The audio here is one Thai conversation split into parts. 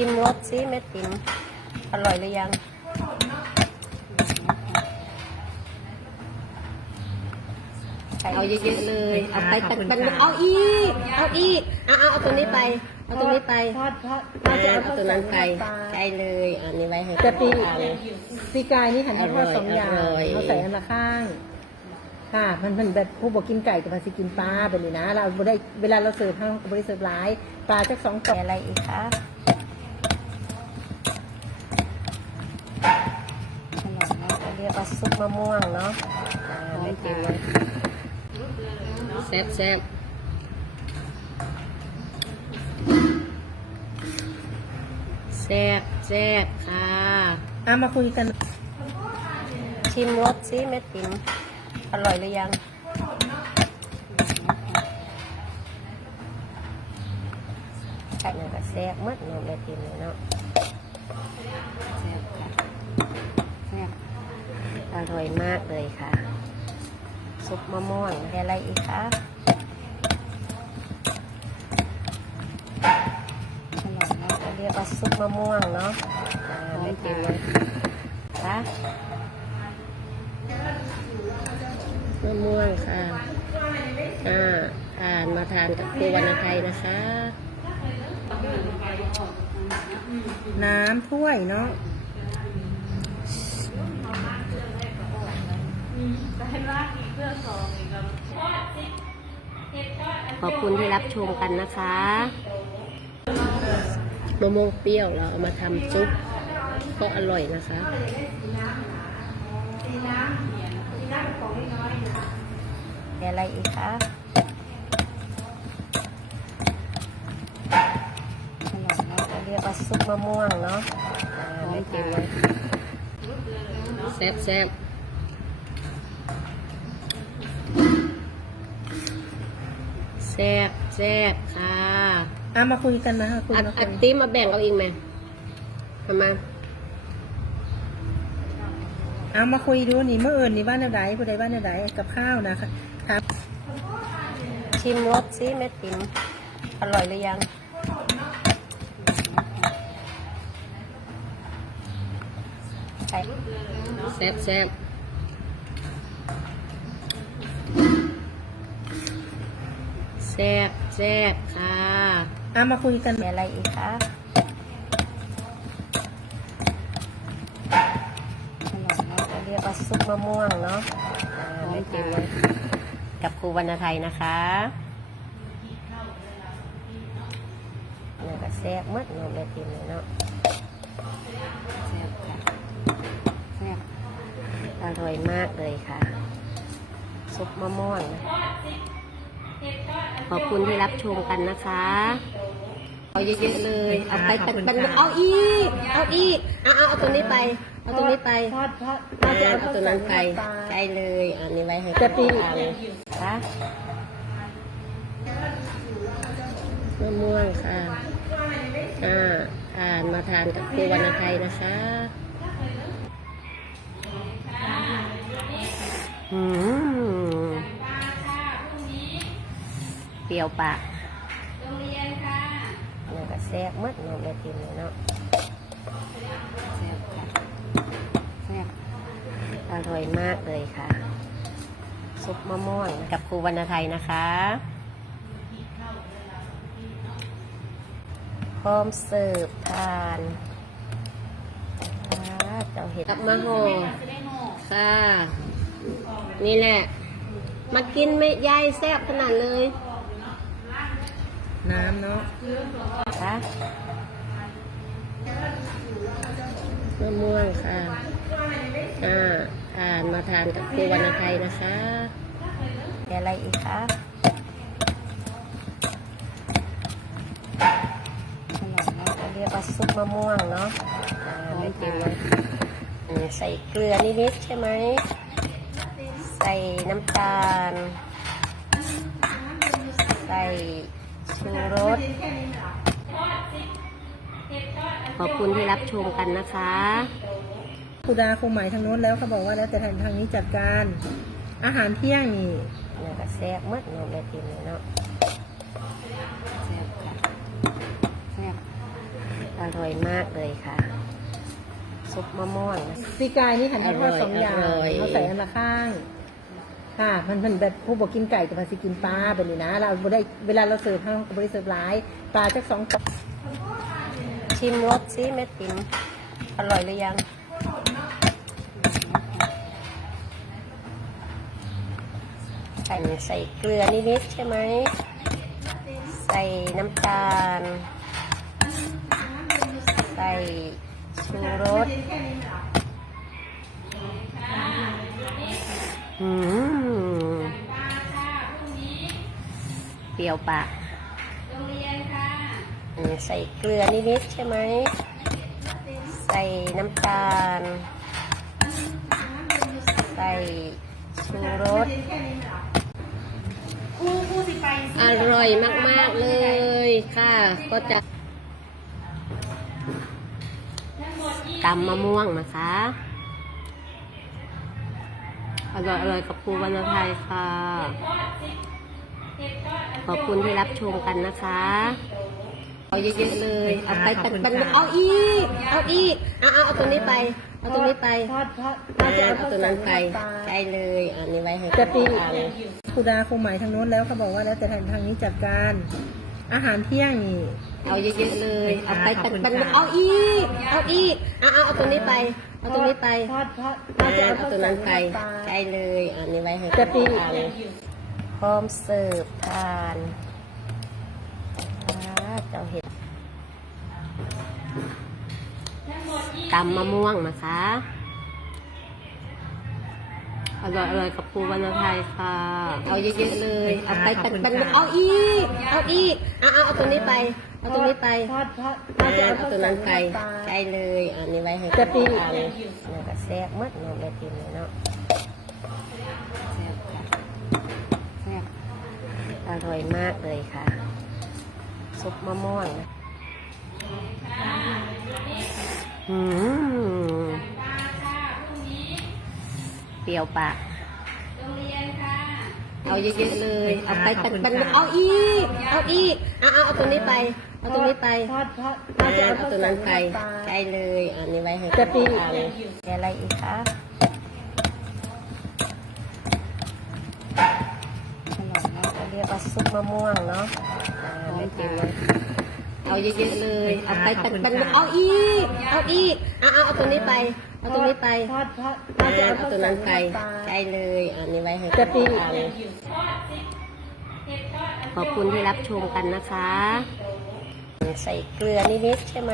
ชิมรสซิแม่ติ๋มอร่อยหรือยัง เอาเยอะๆเลย เอาไปขอบคุณปันค่ะๆเอาอีก เอาอีกเอาเอาเอาตัวนี้ไป เอาตัวนี้ไปทอดทอดอ่าเอาตัวนั้นไปใช่เลยอันนี้ไว้ให้แต่ปีทานปีกายนี่หันทอดสองอย่างอร่อยเขาใส่อันละข้างค่ะมันมันแบบผู้บอกกินไก่แต่มันสิกินปลาแบบนี้นะ เราบ่ได้เวลาเราเสิร์ฟเราก็บ่ได้เสิร์ฟหลายปลาจักสองกล่องมีอะไรอีกคะขนมเราเรียกว่า ซุปมะม่วงเนาะอ่าไม่จริงเลยแซ่บแซ่บแซ่บแซ่บค่ะอะมาคุยกัน ชิมรสซิแม่ติ๋มอร่อยหรือยังไก่เนี่ยก็แซ่บหมดเนาะแม่ติ๋มเลยเนาะแซ่บค่ะแซ่บ อร่อยมากเลยค่ะ ซุปมะม่วงอะไรอีกคะขนมเรียกว่าซุปมะม่วงเนาะอ่าแม่ติ๋มเลยค่ะมะม่วงค่ะอ่าทานมาทานกับครูวรรณไทยนะคะ น้ำถ้วยเนาะ ขอบคุณที่รับชมกันนะคะมะม่วงเปรี้ยวเราเอามาทำซุปก็อร่อยนะคะมีอะไรอีกคะขนมเราเรียกว่าซุปมะม่วงเนาะอ่าไม่จริงเลยแซ่บแซ่บ แซ่บแซ่บค่ะอะมาคุยกันนะคะคุยอัดมาอัคุดยติ้มมาแบ่งเอาเองไหมทำไมเอามาคุยดูนี่เมื่ออื่นนี่บ้านอะไรผู้ใดบ้านอะไรกับข้าวนะคะครับชิมรสซิแม่ติ๋มอร่อยหรือยังใช่แซ่บแซ่บ แซ่บแซ่บค่ะอะมาคุยกันมีอะไรอีกคะขนมเราเรียกว่าซุปมะม่วงเนาะอ่าไม่จริงเลยกับครูวรรณไทยนะคะเนี่ยก็แซ่บหมดเนาะแม่ติมเลยเนาะแซ่บค่ะแซ่บอร่อยมากเลยค่ะ ซุปมะม่วงนะ ขอบคุณที่รับชมกันนะคะเอาเยอะๆเลย เอาไปขอบคุณปันค่ะๆเอาอีก เอาอีกเอาเอาเอาตัวนี้ไป เอาตัวนี้ไปทอดทอดอ่าเอาตัวนั้นไปใช่เลยอันนี้ไว้ให้แต่ปีทานค่ะมะม่วงค่ะอ่าทานมาทานกับครูวรรณไทยนะคะอืม เปรี้ยวปากเนี่ยก็แซ่บหมดเนาะแม่ติมเลยเนาะแซ่บค่ะแซ่บอร่อยมากเลยค่ะซุปมะม่วงกับครูวรรณไทยนะคะพร้อมเสิร์ฟทานค่ะเจ้าเห็ดกลับมาห่อค่ะ นี่แหละ มากินไม่ยายแซ่บขนาดเลย น้ำเนาะค่ะมะม่วงค่ะอ่าทานมาทานกับครูวรรณไทยนะคะมีอะไรอีกคะขนมเราเรียกว่าซุปมะม่วงเนาะอ่าไม่จริงเลยอืมใส่เกลือนิดๆใช่ไหม ใส่น้ำตาล ใส่ ชูรส ขอบคุณที่รับชมกันนะคะคุดาคงหมายทางโน้นแล้วเขาบอกว่าแล้วแต่ทางทางนี้จัดการ อาหารเที่ยงนี่เนี่ยก็แซ่บหมดเนาะแม่ติมเลยเนาะแซ่บค่ะแซ่บออร่อยมากเลยค่ะซุปมะม่วงปีกายนี่หันทอดสองอย่างอร่อย เขาใส่อันละข้าง ค่ะมันมันแบบผู้บอกกินไก่แต่มันสิกินปลาแบบนี้นะ เราบ่ได้เวลาเราเสิร์ฟให้เราก็บ่ได้เสิร์ฟหลายปลาจักสองตัวชิมรสซิแม่ติ๋มอร่อยหรือยัง ใส่ใส่เกลือนิดๆใช่ไหม ใส่น้ำตาล ใส่ชูรส อืม ปรี้ยวปากอืมใส่เกลือนิดๆใช่ไหม ใส่น้ำตาล ใส่ชูรส อร่อยมากๆเลยค่ะ ก็จะตำมะม่วงนะคะอร่อยอร่อยกับครูวรรณไทยค่ะ ขอบคุณที่รับชมกันนะคะ เอาเยอะๆเลย เอาไปปันปันเอาอีก เอาอีก เอาเอาเอาตรงนี้ไป เอาตรงนี้ไปทอดทอดเอาเอาตรงนั้นไปใช่เลยอันนี้ไว้ให้แต่ปีทานครูดาครูหมายทางโน้นแล้วเขาบอกว่าแล้วแต่ทางทางนี้จัดการ อาหารเที่ยงนี่เอาเยอะๆเลย เอาไปขปัอบนคุณปันค่ะเอาอีก เอาอีก เอาเอาเอาตรงนี้ไป เอาตรงนี้ไปทอดทอดเอาเอาตรงนั้นไปใช่เลยอันนี้ไว้ให้แต่ปีทาน พร้อมเสิร์ฟทานอ่าเจ้าเห็ดตำมะม่วงนะคะ อร่อยอร่อยกับครูวรรณไทยค่ะ เอาเยอะๆเลย เอาไปปันปันเอาอีก เอาอีก เอาเอาเอาตรงนี้ไป เอาตรงนี้ไปทอดทอดเอาเอาตรงนั้นไปใช่เลย อันนี้ไว้ให้แต่ปีทานมันก็แซ่บหมดเนาะแม่ติมเนาะแซ่บค่ะแซ่บ อร่อยมากเลยค่ะ ซุปมะม่วงนะอืมเปรี้ยวปากเอาเยอะๆเลย เอาไปปันปันเอาอีก เอาอีก เอาเอาเอาตรงนี้ไป เอาตรงนี้ไปทอดทอดเอาเอาตรงนั้นไปใช่เลย อันนี้ไว้ให้แต่ปีทานมีอะไรอีกคะขนมเราเรียกว่าซุปมะม่วงเนาะอ่าไม่ติมนะเอาเยอะๆเลยเอาไปปันปันเอาอีกเอาอีกเอาเอาเอาตรงนี้ไปเอาตรงนี้ไปทอดทอดเอาเอาตรงนั้นไปใช่เลยอันนี้ไว้ให้แต่ปีทานขอบคุณที่รับชมกันนะคะ ใส่เกลือนิดๆใช่ไหม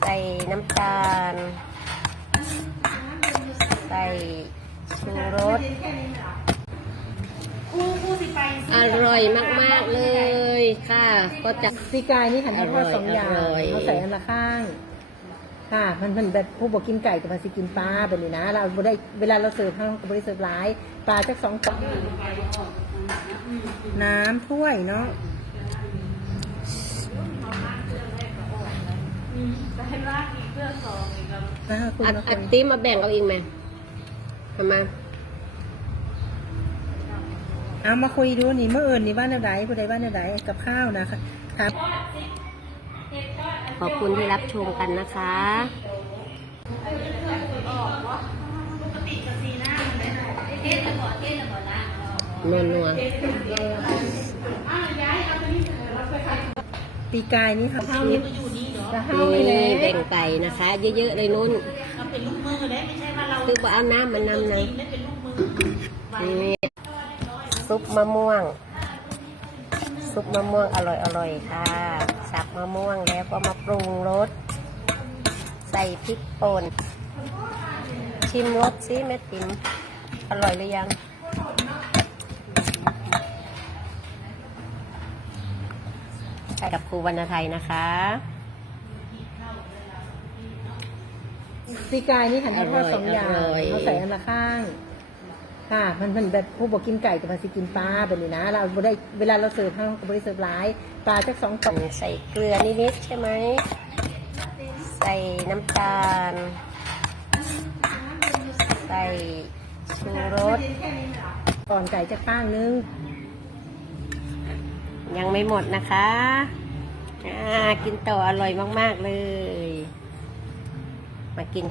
ใส่น้ำตาล ใส่ชูรส อร่อยมากๆเลยค่ะ ก็จะ ปีกายนี่หันทอดสองอย่างอร่อย เขาใส่อันละข้าง ค่ะ มันมันแบบผู้บอกกินไก่แต่มันสิกินปลาแบบนี้นะ เราบ่ได้เวลาเราเสิร์ฟให้เราก็บ่ได้เสิร์ฟหลายปลาจักสองตัวน้ำถ้วยเนาะนะคะคุณอัดนะอัคุดณตีมาแบ่งเอาเองไหมทำไมา เอามาคุยดูนี่เมื่อเอิญนี่บ้านไหนผู้ใดบ้านไหนกับข้าวนะคะครับขอบคุณที่รับชมกันนะคะนัวนัวปีกายนี่ค่ะข้าวนี่จะๆข้าวไม่นี่เล็แบ่กงไก่นะคะ เยอะๆเลยนุ่นคือว่าเอาน้ำมันนำนะนี่ ซุปมะม่วง ซุปมะม่วงอร่อยๆค่ะ สับมะม่วงแล้วก็มาปรุงรส ใส่พริกป่น ชิมรสซิแม่ติ๋มอร่อยหรือยังใส่กับครูวรรณไทยนะคะปีกายนี่หันทอดสองอย่างอร่อยเขาใส่อันละข้าง ค่ะมันมันแบบผู้บอกกินไก่แต่มันสิกินปลาแบบนี้นะ เราบ่ได้เวลาเราเสิร์ฟห้เราก็บ่ได้เสิร์ฟหลายปลาจักสองตัวใส่เกลือนิดๆใช่ไหม ใส่น้ำตาล ใส่ชูรส ก่อนไก่จะข้างนึง ยังไม่หมดนะคะอ่ากินต่ออร่อยมาก ๆ เลย มากิน